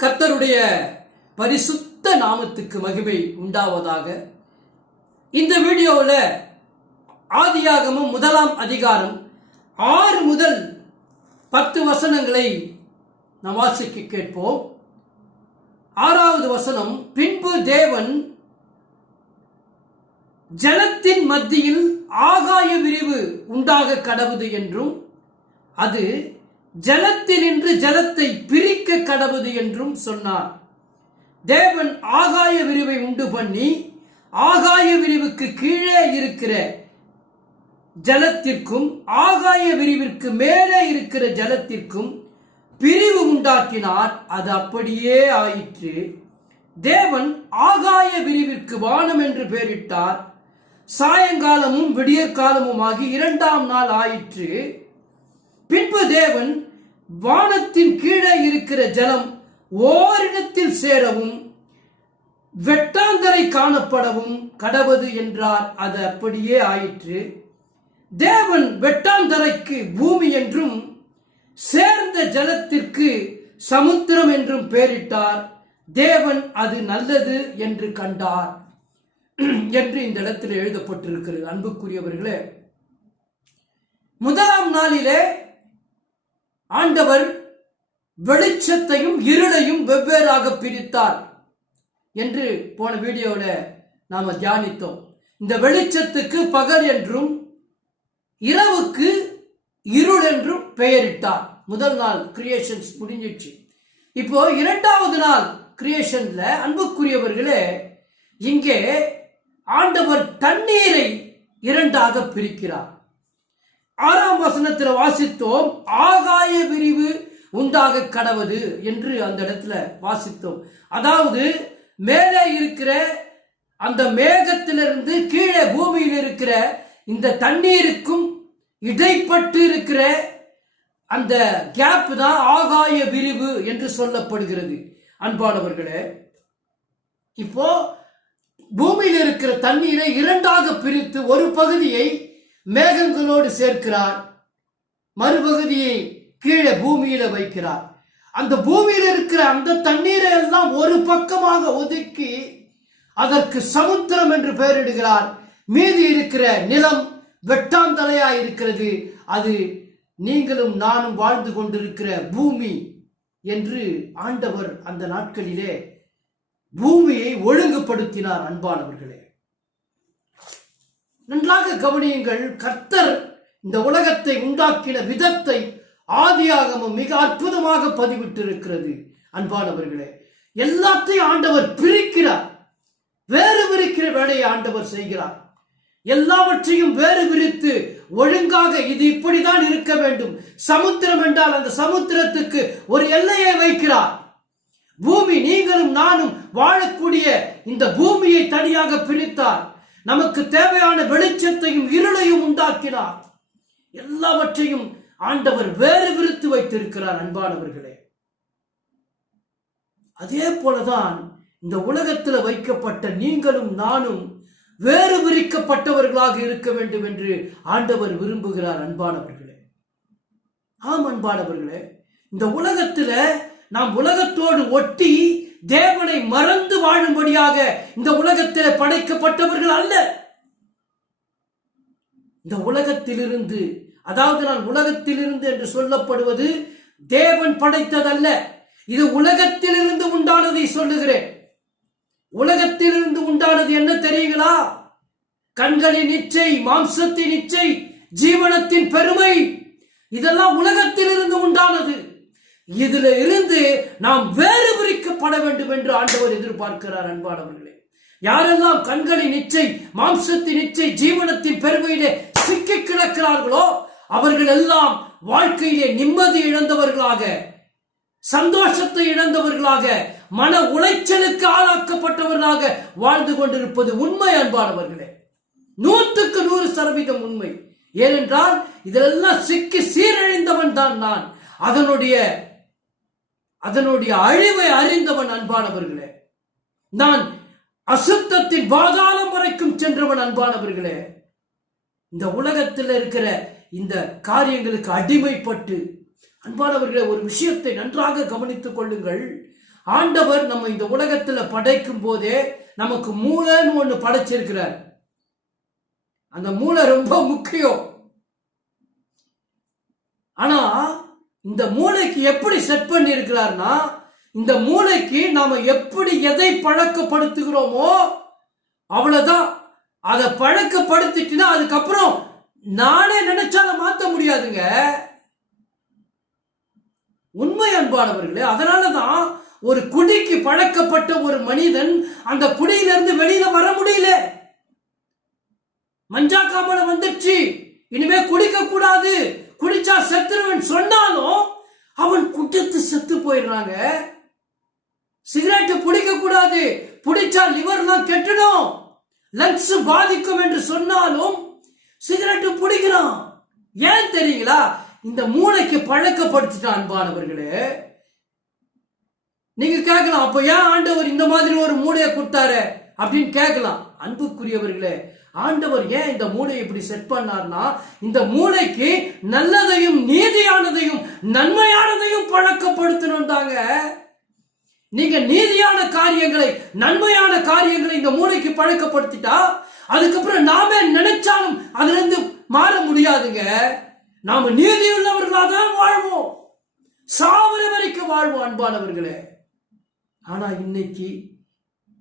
கர்த்தருடைய பரிசுத்த நாமத்துக்கு மகிமை உண்டாவதாக. இந்த வீடியோவில் ஆதியாகமும் முதலாம் அதிகாரம் ஆறு முதல் பத்து வசனங்களை நாம் வாசிக்க கேட்போம். ஆறாவது வசனம் பின்பு தேவன் ஜலத்தின் மத்தியில் ஆகாய விரிவு உண்டாக கடவுது என்றும் அது ஜலத்தினின்று ஜலத்தை பிரிக்க கடவுது என்றும் சொன்னார். தேவன் ஆகாய விரிவை உண்டு பண்ணி ஆகாய விரிவுக்கு கீழே இருக்கிற ஜலத்திற்கும் ஆகாய விரிவிற்கு மேலே இருக்கிற ஜலத்திற்கும் பிரிவு உண்டாக்கினார். அது அப்படியே ஆயிற்று. தேவன் ஆகாய விரிவிற்கு வானம் என்று பெயரிட்டார். சாயங்காலமும் விடியற்காலமுமாகி இரண்டாம் நாள் ஆயிற்று. பின்பு தேவன் வானத்தின் கீழே இருக்கிற ஜலம் ஓரிடத்தில் சேரவும் வெட்டாந்தரை காணப்படவும் கடவது என்றார். அது அப்படியே ஆயிற்று. தேவன் வெட்டாந்தரைக்கு பூமி என்றும் சேர்ந்த ஜலத்திற்கு சமுத்திரம் என்றும் பெயரிட்டார். தேவன் அது நல்லது என்று கண்டார். என்று இந்த இடத்தில் எழுதப்பட்டிருக்கிறது. அன்புக்குரியவர்களே முதலாம் நாளிலே ஆண்டவர் வெளிச்சத்தையும் இருளையும் வெவ்வேறாக பிரித்தார் என்று போன வீடியோவில் நாம் தியானித்தோம். இந்த வெளிச்சத்துக்கு பகல் என்றும் இரவுக்கு இருள் என்றும் பெயரிட்டார். முதல் நாள் கிரியேஷன்ஸ் முடிஞ்சிடுச்சு. இப்போ இரண்டாவது நாள் கிரியேஷன்ல அன்புக்குரியவர்களே இங்கே ஆண்டவர் தண்ணீரை இரண்டாக பிரிக்கிறார். ஆறாம் வசனத்தில் வாசித்தோம் ஆகாய விரிவு உண்டாக கடவது என்று அந்த இடத்துல வாசித்தோம். அதாவது மேலே இருக்கிற அந்த மேகத்திலிருந்து கீழே பூமியில் இருக்கிற இந்த தண்ணீருக்கும் இடைப்பட்டு இருக்கிற அந்த கேப் தான் ஆகாய விரிவு என்று சொல்லப்படுகிறது. அன்பானவர்களே இப்போ பூமியில் இருக்கிற தண்ணீரை இரண்டாக பிரித்து ஒரு பகுதியை மேகங்களோடு சேர்க்கிறார். மறுபகுதியை கீழே பூமியில வைக்கிறார். அந்த பூமியில் இருக்கிற அந்த தண்ணீரை எல்லாம் ஒரு பக்கமாக ஒதுக்கி அதற்கு சமுத்திரம் என்று பெயரிடுகிறார். மீதி இருக்கிற நிலம் வெட்டாந்தலையா இருக்கிறது. அது நீங்களும் நானும் வாழ்ந்து கொண்டிருக்கிற பூமி என்று ஆண்டவர் அந்த நாட்களிலே பூமியை ஒழுங்குபடுத்தினார் அன்பானவர்களே. நன்றாக கவனியுங்கள் கர்த்தர் இந்த உலகத்தை உண்டாக்கின விதத்தை ஆதியாகமும் மிக அற்புதமாக பதிவிட்டிருக்கிறது. அன்பானவர்களே எல்லாத்தையும் ஆண்டவர் பிரிக்கிறார். வேறு விரிக்கிற வேலையை ஆண்டவர் செய்கிறார். எல்லாவற்றையும் வேறு விரித்து ஒழுங்காக இது இப்படிதான் இருக்க வேண்டும். சமுத்திரம் என்றால் அந்த சமுத்திரத்துக்கு ஒரு எல்லையை வைக்கிறார். பூமி நீங்களும் நானும் வாழக்கூடிய இந்த பூமியை தனியாக பிரித்தார். நமக்கு தேவையான வெளிச்சத்தையும் இருளையும் உண்டாக்கினார். எல்லாவற்றையும் ஆண்டவர் வேறு விரித்து வைத்திருக்கிறார் அன்பானவர்களே. அதே போலதான் இந்த உலகத்தில் வைக்கப்பட்ட நீங்களும் நானும் வேறு விரிக்கப்பட்டவர்களாக இருக்க வேண்டும் என்று ஆண்டவர் விரும்புகிறார் அன்பானவர்களே. ஆம் அன்பானவர்களே இந்த உலகத்தில் நாம் உலகத்தோடு ஒட்டி தேவனை மறந்து வாழும்படியாக இந்த உலகத்தில் படைக்கப்பட்டவர்கள் அல்ல. இந்த உலகத்திலிருந்து அதாவது நான் உலகத்திலிருந்து என்று சொல்லப்படுவது தேவன் படைத்ததல்ல. இது உலகத்திலிருந்து உண்டானதை சொல்லுகிறேன். உலகத்திலிருந்து உண்டானது என்ன தெரியுங்களா? கண்களின் இச்சை மாம்சத்தின் இச்சை ஜீவனத்தின் பெருமை. இதெல்லாம் உலகத்திலிருந்து உண்டானது. இதுல இருந்து நாம் வேறு பிரிக்கப்பட வேண்டும் என்று ஆண்டவர் எதிர்பார்க்கிறார் அன்பானவர்களே. யாரெல்லாம் கண்களின் இச்சை மாம்சத்தின் இச்சை ஜீவனத்தின் பெருமையிலே சிக்கி கிடக்கிறார்களோ அவர்கள் எல்லாம் வாழ்க்கையிலே நிம்மதி இழந்தவர்களாக சந்தோஷத்தை இழந்தவர்களாக மன உளைச்சலுக்கு ஆளாக்கப்பட்டவர்களாக வாழ்ந்து கொண்டிருப்பது உண்மை அன்பானவர்களே. நூற்றுக்கு நூறு சதவீதம் உண்மை. ஏனென்றால் இதிலெல்லாம் சிக்கி சீரழிந்தவன் தான் நான். அதனுடைய அதனுடைய அழிவை அறிந்தவன் அன்பானவர்களே. நான் அசுத்தத்தின் பாதாளம் வரைக்கும் சென்றவன் அன்பானவர்களே. இந்த உலகத்தில் இருக்கிற இந்த காரியங்களுக்கு அடிமைப்பட்டு அன்பானவர்களே ஒரு விஷயத்தை நன்றாக கவனித்துக் கொள்ளுங்கள். ஆண்டவர் நம்ம இந்த உலகத்துல படைக்கும் போதே நமக்கு மூளைன்னு ஒண்ணு படைச்சிருக்கிறார். அந்த மூளை ரொம்ப முக்கியம். ஆனா இந்த மூளைக்கு எப்படி செட் பண்ணி இருக்கிறார்னா இந்த மூளைக்கு நாம எப்படி எதை பழக்கப்படுத்துகிறோமோ அவ்வளவுதான். அதை பழக்கப்படுத்திட்டுனா அதுக்கப்புறம் நானே நினைச்சாலும் மாத்த முடியாதுங்க. உண்மை அன்பானவர்களே அதனாலதான் ஒரு குடிக்கு பழக்கப்பட்ட ஒரு மனிதன் அந்த குடியிலிருந்து வெளியில வர முடியல. மஞ்சா காமலை வந்துடுச்சு. இனிமே குடிக்க கூடாது குடிச்சா செத்துருவன் சொன்னாலும் அவன் குடித்து செத்து போயிடுறாங்க. சிகரெட்டு பிடிக்க கூடாது பிடிச்சா லிவர்லாம் கெட்டுடும் லங்ஸ் பாதிக்கும் என்று சொன்னாலும் சிகரெட்டு பிடிக்கிறான். ஏன் தெரியுங்களா? இந்த மூளைக்கு பழக்கப்படுத்திட்டான் அன்பானவர்களே. நீங்க கேட்கலாம் அப்ப ஏன் ஆண்டவர் இந்த மாதிரி ஒரு மூளையை கொடுத்தாரு? அப்படின்னு கேட்கலாம். அன்புக்குரியவர்களே ஆண்டவர் ஏன் இந்த மூளை இப்படி செட் பண்ணார்னா இந்த மூளைக்கு நல்லதையும் நீதியானதையும் நன்மையானதையும் பழக்கப்படுத்தணும் தாங்க நீங்க நீதியான காரியங்களை நன்மையான காரியங்களை இந்த மூளைக்கு பழக்கப்படுத்திட்டா அதுக்கப்புறம் நாமே நினைச்சாலும் அதுல இருந்து மாற முடியாதுங்க. நாம நீதியுள்ளவர்களா தான் வாழ்வோம். சாவர வரைக்கும் வாழ்வோம் அன்பானவர்களே. ஆனா இன்னைக்கு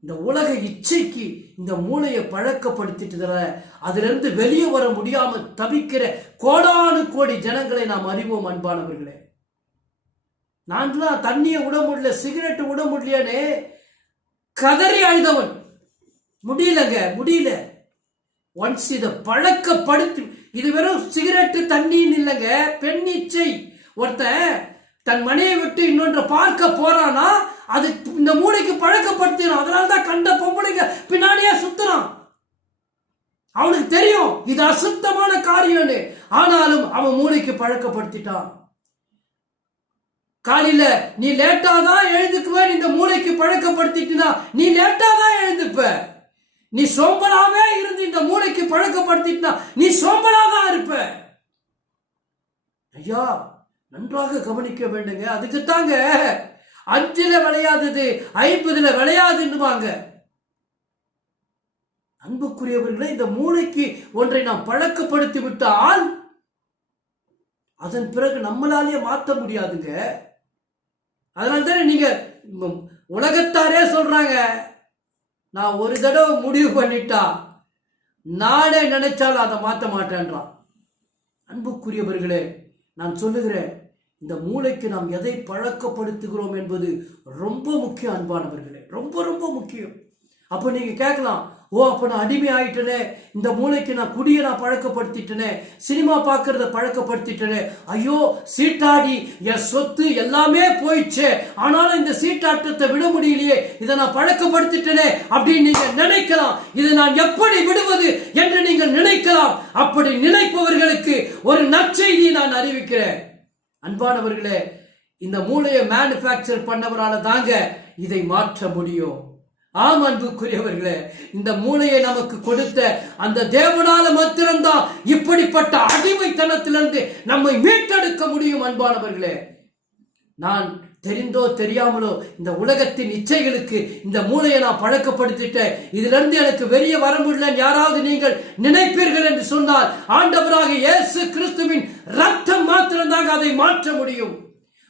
இந்த உலக இச்சைக்கு இந்த மூளையை பழக்கப்படுத்திட்டு அதிலிருந்து வெளியே வர முடியாம தவிக்கிற கோடானு கோடி ஜனங்களை நாம் அறிவோம் அன்பானவர்களே. நான்லாம் தண்ணியை விட முடியல சிகரெட்டு விட முடியலனே கதறி அழுதவன். முடியலங்க முடியல. ஒன்ஸ் இதை பழக்கப்படுத்தி இது வெறும் சிகரெட்டு தண்ணின்னு இல்லைங்க பெண் இச்சை. ஒருத்தன் தன் மனையை விட்டு இன்னொன்று பார்க்க போறானா? அது இந்த மூளைக்கு பழக்கப்படுத்திடும் அதனால தான் கண்ட பொம்பளைங்க பின்னாடியே சுத்துறான். அவனுக்கு தெரியும் இது அசுத்தமான காரியம்னு. ஆனாலும் அவன் மூளைக்கு பழக்கப்படுத்திட்டான். காலையில நீ லேட்டா தான் எழுந்துக்குவேன் இந்த மூளைக்கு பழக்கப்படுத்திட்டுனா நீ லேட்டா தான் எழுந்துப்ப. நீ சோம்பலாவே இருந்து இந்த மூளைக்கு பழக்கப்படுத்திட்டுனா நீ சோம்பலா தான் இருப்ப. ஐயா நன்றாக கவனிக்க வேண்டுங்க. அதுக்கு தாங்க அஞ்சுல விளையாதது ஐம்பதுல விளையாதுன்னுவாங்க அன்புக்குரியவர்களே இந்த மூளைக்கு ஒன்றை நாம் பழக்கப்படுத்தி விட்டால் அதன் பிறகு நம்மளாலேயே மாற்ற முடியாதுங்க. அதனால தானே நீங்க உலகத்தாரே சொல்றாங்க. நான் ஒரு தடவை முடிவு பண்ணிட்டா நானே நினைச்சாலும் அதை மாற்ற மாட்டேன்றான். அன்புக்குரியவர்களே நான் சொல்லுகிறேன் இந்த மூளைக்கு நாம் எதை பழக்கப்படுத்துகிறோம் என்பது ரொம்ப முக்கியம் அன்பானவர்களே ரொம்ப ரொம்ப முக்கியம். அப்போ நீங்கள் கேட்கலாம் ஓ அப்போ நான் அடிமை ஆயிட்டனே இந்த மூளைக்கு நான் குடியை நான் பழக்கப்படுத்திட்டனே சினிமா பார்க்கறத பழக்கப்படுத்திட்டனே ஐயோ சீட்டாடி என் சொத்து எல்லாமே போயிடுச்சே ஆனாலும் இந்த சீட்டாட்டத்தை விட முடியலையே இதை நான் பழக்கப்படுத்திட்டனே அப்படின்னு நீங்க நினைக்கலாம். இதை நான் எப்படி விடுவது என்று நீங்கள் நினைக்கலாம். அப்படி நினைப்பவர்களுக்கு ஒரு நற்செய்தியை நான் அறிவிக்கிறேன். அன்பானவர்களே இந்த மூளையை மேனுஃபேக்சர் பண்ணவரால தாங்க இதை மாற்ற முடியும். ஆம் அன்புக்குரியவர்களே இந்த மூளையை நமக்கு கொடுத்த அந்த தேவனால மாத்திரம்தான் இப்படிப்பட்ட அடிமைத்தனத்திலிருந்து நம்மை மீட்டெடுக்க முடியும் அன்பானவர்களே. நான் தெரிந்தோ தெரியாமலோ இந்த உலகத்தின் இச்சைகளுக்கு இந்த மூளையை நான் பழக்கப்படுத்திட்டேன். இதிலிருந்து எனக்கு வெளியே வர முடியலன்னு யாராவது நீங்கள் நினைப்பீர்கள் என்று சொன்னால் ஆண்டவராக இயேசு கிறிஸ்துவின் ரத்தம் மாத்திரம்தாங்க அதை மாற்ற முடியும்.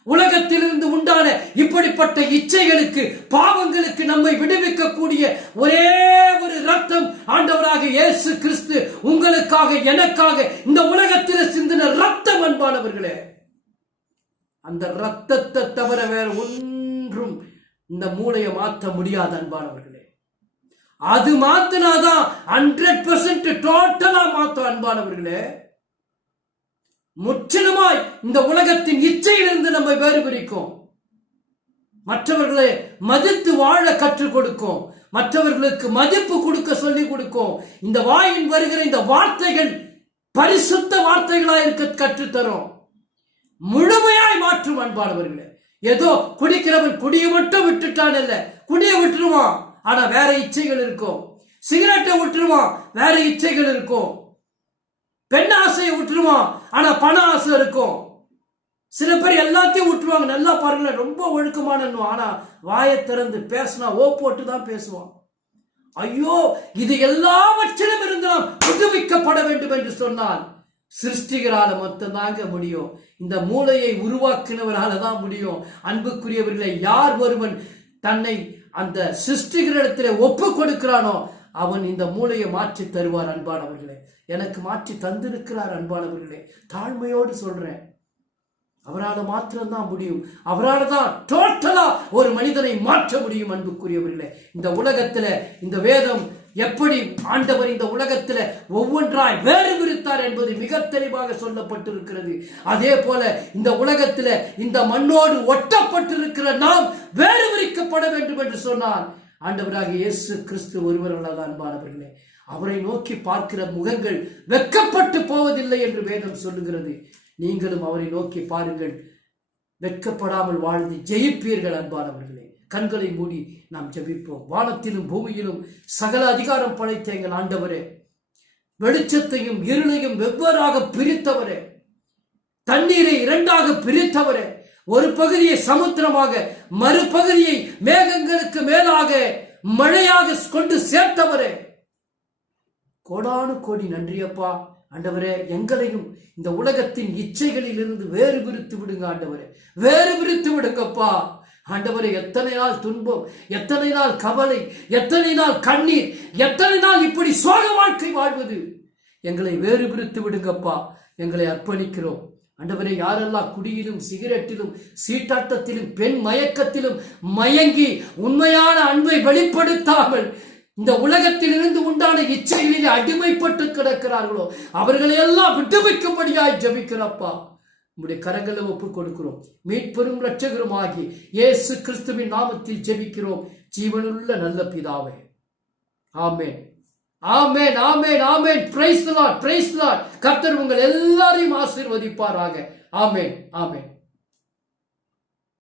உலகத்திலிருந்து உண்டான இப்படிப்பட்ட இச்சைகளுக்கு பாவங்களுக்கு நம்மை விடுவிக்கக்கூடிய ஒரே ஒரு ரத்தம் ஆண்டவராக இயேசு கிறிஸ்து. உங்களுக்காக எனக்காக இந்த உலகத்தில் சிந்தின ரத்தம் அன்பானவர்களே. அந்த ரத்தத்தை தவிர வேறு ஒன்றும் இந்த மூளையை மாற்ற முடியாது அன்பானவர்களே. அது மாத்தினாதான் ஹண்ட்ரட் பெர்சன்ட் டோட்டலா மாத்தும் அன்பானவர்களே. முற்றிலுமாய் இந்த உலகத்தின் இச்சையிலிருந்து நம்மை வேறு பிரிக்கும் மற்றவர்களை மதித்து வாழ கற்றுக் கொடுக்கும். மற்றவர்களுக்கு மதிப்பு கொடுக்க சொல்லிக் கொடுக்கும். இந்த வாயின் வருகிற இந்த வார்த்தைகள் பரிசுத்த வார்த்தைகளாக இருக்க கற்றுத்தரும். முழுமையாய் மாற்றும் அன்பானவர்களே ஏதோ குடிக்கிறவன் குடியை மட்டும் விட்டுட்டான் இல்ல குடியை விட்டுருவான் ஆனா வேற இச்சைகள் இருக்கும். சிகரெட்டை விட்டுருவான் வேற இச்சைகள் இருக்கும். பெண் ஆசையை விட்டுருவான் ஆனா பண ஆசை இருக்கும். சில பேர் எல்லாத்தையும் விட்டுருவாங்க. நல்லா பாருங்களேன் ரொம்ப ஒழுக்கமான ஆனா வாயை திறந்து பேசினா ஓ போட்டு தான் பேசுவான். ஐயோ இது எல்லாவற்றிலும் இருந்து நாம் புதுப்பிக்கப்பட வேண்டும் என்று சொன்னால் சிருஷ்டிகரால மட்டும்தாங்க முடியும். இந்த மூளையை உருவாக்கினவரால தான் முடியும். அன்புக்குரியவர்களை யார் ஒருவன் தன்னை அந்த சிருஷ்டிகரிடத்தில் ஒப்பு கொடுக்கிறானோ அவன் இந்த மூளையை மாற்றி தருவார் அன்பானவர்களே. எனக்கு மாற்றி தந்திருக்கிறார் அன்பானவர்களே. தாழ்மையோடு சொல்றேன். அவரால் மாத்திரம்தான் முடியும். அவரால் தான் டோட்டலா ஒரு மனிதனை மாற்ற முடியும் அன்புக்குரியவர்களே. இந்த உலகத்துல இந்த வேதம் எப்படி ஆண்டவர் இந்த உலகத்துல ஒவ்வொன்றாய் வேறு விரித்தார் என்பது மிக தெளிவாக சொல்லப்பட்டிருக்கிறது. அதே போல இந்த உலகத்துல இந்த மண்ணோடு ஒட்டப்பட்டிருக்கிற நாம் வேறு விரிக்கப்பட வேண்டும் என்று சொன்னார் ஆண்டவராக இயேசு கிறிஸ்து ஒருவர்களால் அன்பானவர்களே அவரை நோக்கி பார்க்கிற முகங்கள் வெக்கப்பட்டு போவதில்லை என்று வேதம் சொல்லுகிறது. நீங்களும் அவரை நோக்கி பாருங்கள் வெட்கப்படாமல் வாழ்ந்து ஜெயிப்பீர்கள் அன்பானவர்களே. கண்களை மூடி நாம் ஜெபிப்போம். வானத்திலும் பூமியிலும் சகல அதிகாரம் படைத்த எங்கள் ஆண்டவரே வெளிச்சத்தையும் இருளையும் வெவ்வேறாக பிரித்தவரே தண்ணீரை இரண்டாக பிரித்தவரே ஒரு பகுதியை சமுத்திரமாக மறுபகுதியை மேகங்களுக்கு மேலாக மழையாக கொண்டு சேர்த்தவரே. கோடானு கோடி நன்றியப்பா. ஆண்டவரே எங்களையும் இந்த உலகத்தின் இச்சைகளிலிருந்து வேறு பிரித்து விடுங்க ஆண்டவரே. வேறு பிரித்து விடுங்கப்பா. ஆண்டவரை எத்தனை நாள் துன்பம் எத்தனை நாள் கவலை எத்தனை நாள் கண்ணீர் எத்தனை நாள் இப்படி சோக வாழ்க்கை வாழ்வது? எங்களை வேறு பிரித்து விடுங்கப்பா எங்களை அர்ப்பணிக்கிறோம். ஆண்டவரை யாரெல்லாம் குடியிலும் சிகரெட்டிலும் சீட்டாட்டத்திலும் பெண் மயக்கத்திலும் மயங்கி உண்மையான அன்பை வெளிப்படுத்தாமல் இந்த உலகத்திலிருந்து உண்டான இச்சைகளில் அடிமைப்பட்டு கிடக்கிறார்களோ அவர்களை எல்லாம் விட்டுவிக்கும்படியாய் ஜபிக்கிறப்பா. உம்முடைய கரங்களை ஒப்புக் கொடுக்கிறோம். மீட்பெரும் இரட்சகரும் ஆகி இயேசு கிறிஸ்துவின் நாமத்தில் ஜெபிக்கிறோம். ஜீவனுள்ள நல்ல பிதாவே. ஆமேன். ஆமேன் ஆமேன் ஆமேன். பிரைஸ் லார்ட் பிரைஸ் லார்ட் கர்த்தர் உங்கள் எல்லாரையும் ஆசீர்வதிப்பாராக. ஆமேன் ஆமேன்.